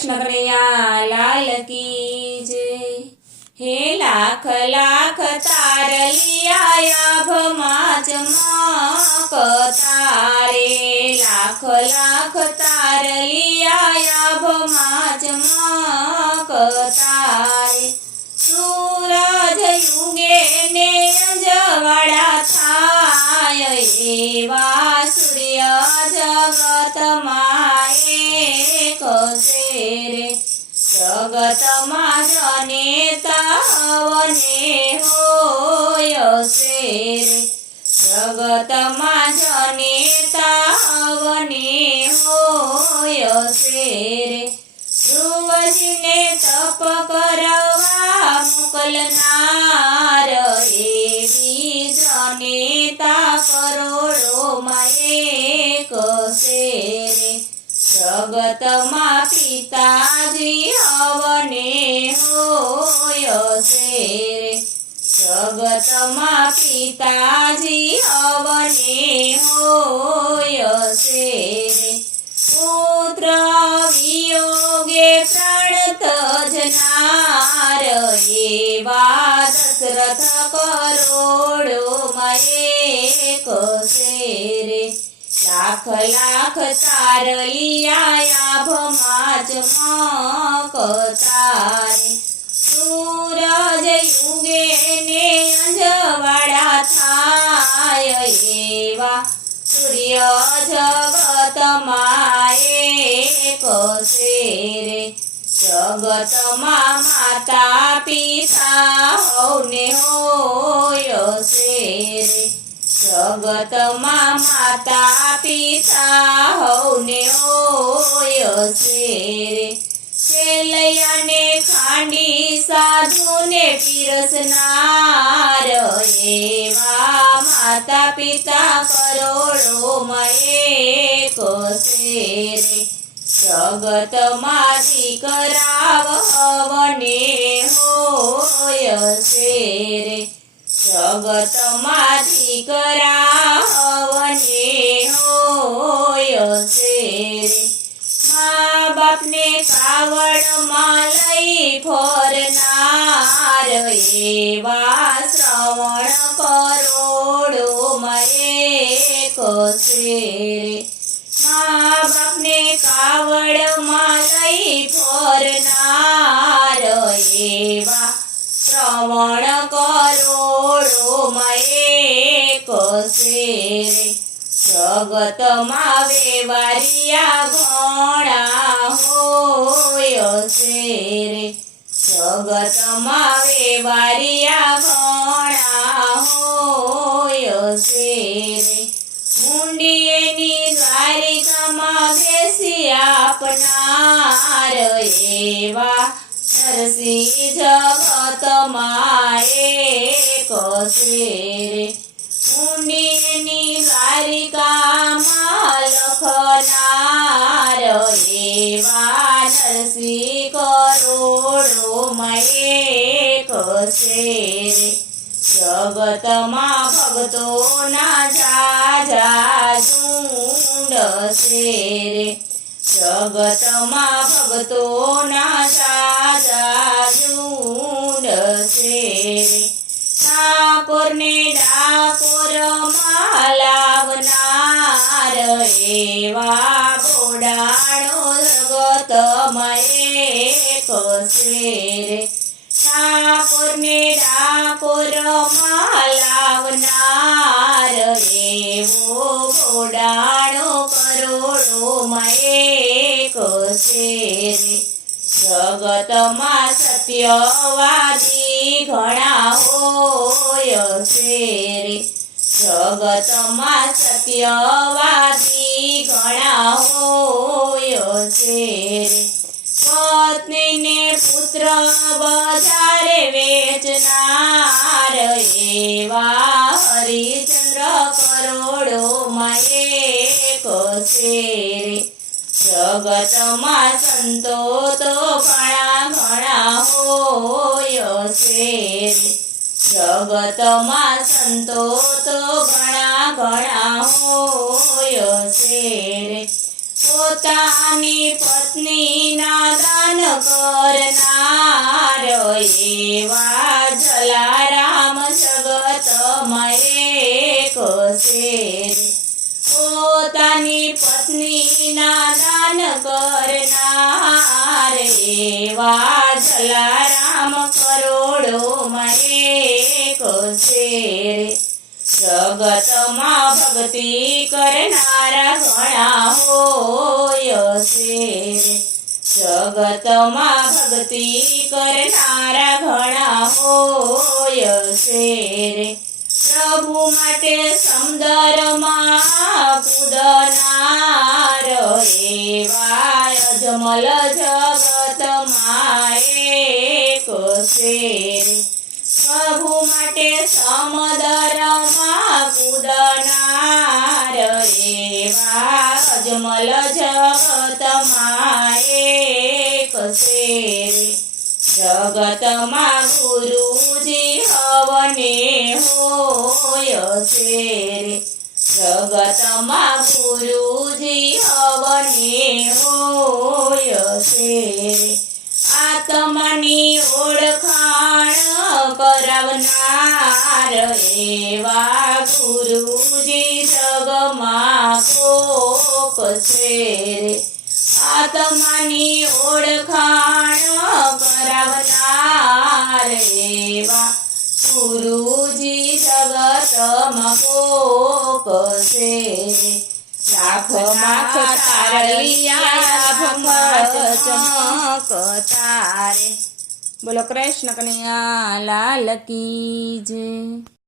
કૃષ્ણ કનૈયા લાલ કી જય હે લાખ લાખ તારલિયા ભમા ચમક તારે લાખ લાખ તારલિયા ભમા ચમક તારે સૂરજ યુગે ને અજવાળા થાય એવા સૂર્ય જગતમાં એક છે રે જગતમાં જનેતા તાવને હોય છે રે. જગતમાં જનેતા તાવને હોય છે રે. ધ્રુવજીને તપ કરવા મોકલનાર એવી જનેતા કરોડોમાં પિતાજી હવને હોય છે રે જગતમાં પિતાજી હવને હોય છે રે પુત્ર વિયોગે પ્રાણ તજનાર એવા દશરથ કરોડો છે રે લાખ લાખ તારલિયા ભમાજ ચમક તારે સૂરજ યુગે ને અંજવાડા થાય એવા. સૂર્ય જગતમાં એક છે રે? જગતમાં માતા પિતા હોને હોય છે રે. જગતમાં માતા પિતા હૌને હોય છે રે છેલ્યાને ખાંડી સાધુને પીરસનાર એવા માતા પિતા કરોડો એક છે રે જગતમાં દીકરા હવને હોય છે રે જગતમાં દીકરા હવને હોય મા બાપને કાવડમાં લઈ ફરનાર એવા શ્રવણ કરોડો મરે કશે મા બાપને કાવડમાં લઈ ફરનાર એવા શ્રવણ કરોડોમાં છે રે જગતમાં વેવારિયા ઘણા હોય છે રે જગતમાં વેવારિયા ઘણા હોય છે રે મુંડીએની દ્વારિકામાં બેસી આપનાર એવા નરસિંહ જગતમાં એક છે રે મુંડીની દ્વારિકામાં લખનાર એવા નરસિંહ કરોડોમાં એક છે રે જગતમાં ભક્તોના જાજા ઝુંડ છે રે જગતમાં ભક્તોના જાજા ઝુંડ છે રે ઠાકોરને ડાકોર માલાવનાર એવા બોડાણો જગત એક છે રે ઠાકોરને ડાકોર માલાવનાર એવો બોડાણો કરોડો એક છે રે જગતમાં સત્યવાદી ઘણા હોય છે રે. જગતમાં સત્યવાદી ઘણા હોય છે પત્નીને પુત્ર બજારે વેચનાર એવા હરિચંદ્ર કરોડો એક છે રે. જગતમાં સંતો તો ઘણા ઘણા હોય છે. જગતમાં સંતો તો ઘણા ઘણા હોય છે. પોતાની પત્નીના કરનાર એવા જલારામ જગતમાં એક છે. પોતાની પત્નીના દાન કરનાર એવા જલારામ કરોડોમાં એક છે જગતમાં ભક્તિ કરનારા ઘણા હોય છે જગતમાં ભક્તિ કરનારા ઘણા હોય છે રે. પ્રભુ માટે સમુદરમાં કૂદનાર એવા અજમલ જગતમાં એક છે પ્રભુ માટે સમદરમાં કૂદનાર એવા અજમલ જગતમાં એક છે રે જગતમાં ગુરુજી હવને હોય છે રે જગતમાં ગુરુજી હવને હોય છે આત્માની ઓળખાણ કરાવનાર એવા ગુરુજી જગમાં કોક છે આત્માની ઓળખાણ કરાવનાર એવા ગુરુજી જગત કોક છે લાખ માખ તારલિયા ભમત તારે. બોલો કૃષ્ણ કનૈયા લાલ કી જય.